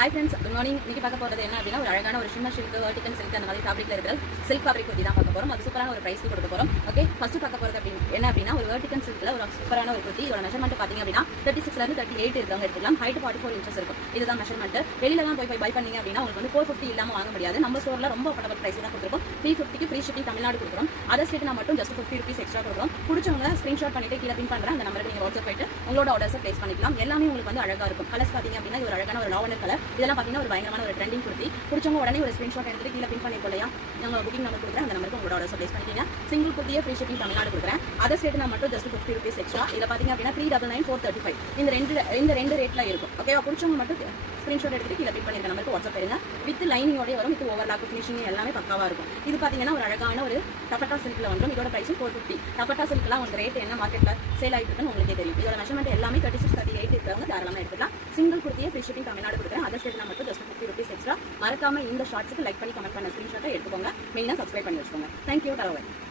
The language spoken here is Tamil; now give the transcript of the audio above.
Hi friends, good morning. இன்னைக்கு பார்க்க போகிறது என்ன அப்படின்னா, ஒரு அழகான ஒரு சின்ன சில்க், வெர்டிகல் சில்க் அந்த மாதிரி ஃபேப்ரிக்ல இருக்கிற சில்க் ஃபேப்ரிக் குர்த்தி தான் பார்க்க போகிறோம். அது சூப்பரான ஒரு ப்ரைஸ்க்கு கொடுக்க போகிறோம். ஓகே, ஃபர்ஸ்ட் பார்க்க போகிறது என்ன அப்படின்னா, ஒரு வெர்டிகல் சில்க்ல ஒரு சூப்பரான ஒரு குர்த்தி. இதோட மெஷர்மெண்ட் பார்த்தீங்க அப்படின்னா 36 இருந்து 38 இருக்கவங்க எடுத்துக்கலாம். ஹைட் 44 inches இருக்கும். இதுதான் மெஷர்மெண்ட். வெளியிலலாம் போய் பை பண்ணீங்க அப்படின்னா உங்களுக்கு வந்து 450 இல்லாமல் வாங்க முடியாது. நம்ம ஸ்டோரில் ரொம்ப அஃபோர்டபுள் ப்ரைஸ் தான் கொடுத்துருக்கோம். 350க்கு ஃப்ரீ ஷிப்பிங் தமிழ்நாடு கொடுக்குறோம். அதர் ஸ்டேட்னா மட்டும் ஜஸ்ட் 50 rupees எக்ஸ்ட்ரா கொடுக்குறோம். பிடிச்சவங்க ஸ்க்ரீன்ஷாட் பண்ணிட்டு கீழே பின் பண்ணுறேன். அந்த நம்பருக்கு நீங்கள் வாட்ஸ்அப் போயிட்டு உங்களோட ஆர்டர்ஸை பிளேஸ் பண்ணிக்கலாம். எல்லாமே உங்களுக்கு வந்து அழகாக இருக்கும். கலர்ஸ் பார்த்தீங்க அப்படின்னா ஒரு அழகான ஒரு லாவெண்டர் கலர். இதெல்லாம் பார்த்தீங்கன்னா ஒரு பயங்கரமான ஒரு ட்ரெண்டிங் குர்த்தி. பிடிச்சவங்க உடனே ஒரு ஸ்க்ரீன்ஷாட் எடுத்துட்டு கீழே பின் பண்ணிக்கோ இல்லையா, நாங்கள் புக்கிங் நம்பர் கொடுக்குறேன். அந்த நம்பருக்கு உங்களோட ஆர்டர்ஸை பிளேஸ் பண்ணிட்டீங்க. சிங்கிள் குர்த்தியே ஃப்ரீ ஷிப்பிங் தமிழ்நாடு கொடுக்குறேன். அதர் ஸ்டேட்னா மட்டும் ஜஸ்ட் 50 rupees எக்ஸ்ட்ரா. இதில் பார்த்தீங்க அப்படின்னா 399, 435 இந்த ரெண்டு ரேட்டில் இருக்கும். ஓகேவா, பிடிச்சவங்க மட்டும் ஸ்க்ரீன்ஷாட் எடுத்துட்டு கீழே பின் பண்ணிருக்க நம்பருக்கு வாட்ஸ்அப் பண்ணுங்க. வித் லைனிங்கோட வரும், வித் ஓவர்லாக் ஃபினிஷிங் எல்லாமே பக்காவாக இருக்கும். இது பார்த்தீங்கன்னா ஒரு அழகான ஒரு டபட்டா சில்க்ல வந்துடும். இதோட பிரைஸும் 450. டபட்டா சில்க்லாம் உங்க ரேட் என்ன மார்க்கெட்டில் சேல் ஆகிட்டு இருக்குன்னு உங்களுக்கே தெரியும். இதோட மெஷர்மெண்ட் எல்லாமே 36, 38 இருக்கிறவங்க தாராளமாக எடுத்துக்கலாம். சிங்கிள் குர்த்தியை ஃப்ரீ ஷிப்பிங் தமிழ்நாடு கொடுக்குறேன். அதர் ஸ்டேட்னா மட்டும் ஜஸ்ட் 50 rupees எக்ஸ்ட்ரா. மறக்காம இந்த ஷார்ட்ஸுக்கு லைக் பண்ணி கமெண்ட் பண்ண ஸ்க்ரீன்ஷாட்டை எடுத்துக்கோங்க. மெயினாக சப்ஸ்கிரைப் பண்ணி வச்சுக்கோங்க. தேங்க்யூ.